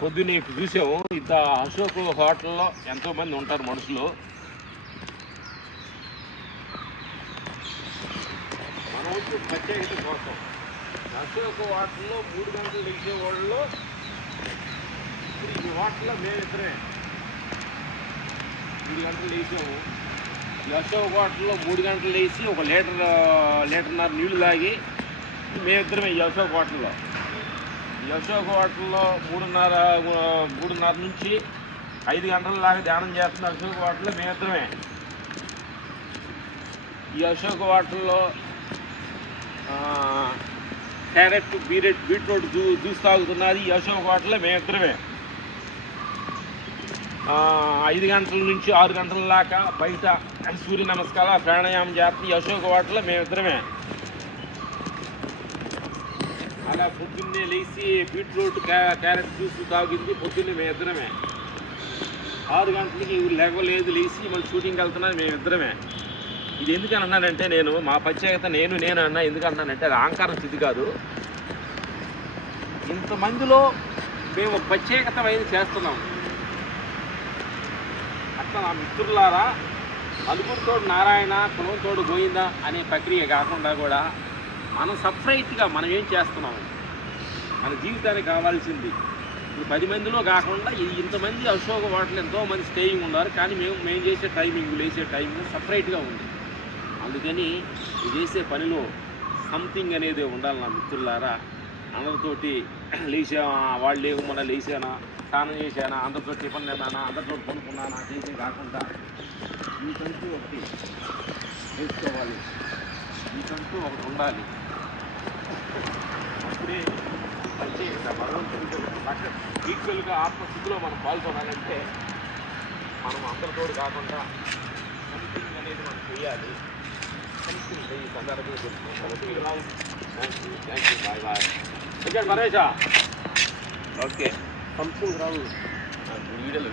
పొద్దున్నే చూసాము ఇంత అశోక్ హోటల్లో ఎంతోమంది ఉంటారు మనుషులు. మన వచ్చి ప్రత్యేకత కోసం అశోక్ హోటల్లో 3 గంటలు లేచే వాళ్ళు ఇప్పుడు ఈ హోటల్లో మేమిద్దరే 3 గంటలు లేచాము. ఈ అశోక్ హోటల్లో 3 గంటలు లేచి 1 లీటర్న్నర నీళ్లు తాగి మేమిద్దరమే ఈ అశోక్ హోటల్లో. ఈ అశోక్ హోటల్లో 3:30 నుంచి 5 గంటల దాకా ధ్యానం చేస్తున్న అశోక్ హోటల్లో మేమిద్దరమే. ఈ అశోక్ హోటల్లో క్యారెట్ బీట్రూట్ జ్యూస్ తాగుతున్నది ఈ అశోక్ హోటల్లో మేమిద్దరమే. 5 గంటల నుంచి 6 గంటల దాకా బయట సూర్య నమస్కారాలు ప్రాణాయామం చేస్తున్న ఈ అశోక్ హోటల్లో మేమిద్దరమే. అలా పొద్దున్నే లేచి బీట్రూట్ క్యారెట్ జ్యూస్ తాగింది పొద్దున్నే మేమిద్దరమే. 6 గంటలకి లేవలేదు, లేచి మళ్ళీ షూటింగ్కి వెళ్తున్నది మేమిద్దరమే. ఇది ఎందుకని అన్నానంటే నేను మా ప్రత్యేకత నేను అన్నా ఎందుకన్నానంటే అది అహంకారం స్థితి కాదు. ఇంతమందిలో మేము ప్రత్యేకతమైన చేస్తున్నాము. అట్లా నా మిత్రులారా నలుగురితోడు నారాయణ కులంతోడు గోయిందా అనే ప్రక్రియ కాకుండా కూడా మనం సపరేట్గా మనం ఏం చేస్తున్నాము, మన జీవితానికి కావాల్సింది 10 మందిలో కాకుండా ఇంతమంది అశోక్ హోటల్ ఎంతోమంది స్టేయింగ్ ఉన్నారు. కానీ మేము చేసే టైమింగ్ లేచే టైమింగ్ సపరేట్గా ఉంది. అందుకని చేసే పనిలో సంథింగ్ అనేది ఉండాలి. నా మిత్రులారా అందరితోటి లేచానా, వాళ్ళు లేవమన్నా లేచానా, స్నానం చేశానా, అందరితో టిఫిన్ తిన్నానా, అందరితో కొనుక్కున్నానా చేసి కాకుండా మీకంటూ ఒకటి నేర్చుకోవాలి, మీకంటూ ఒకటి ఉండాలి. అప్పుడే అంటే భగవంతుడికి ఈక్వల్గా ఆత్మస్థితిలో మనం పాల్గొనాలంటే మనం అందరితోడు కాకుండా సంథింగ్ అనేది మనం చేయాలి. సంథింగ్ ఈ సందర్భంగా చెప్తున్నాం. Thank you bye bye. మరేషా ఓకే సంథింగ్ రావు వీడియోలో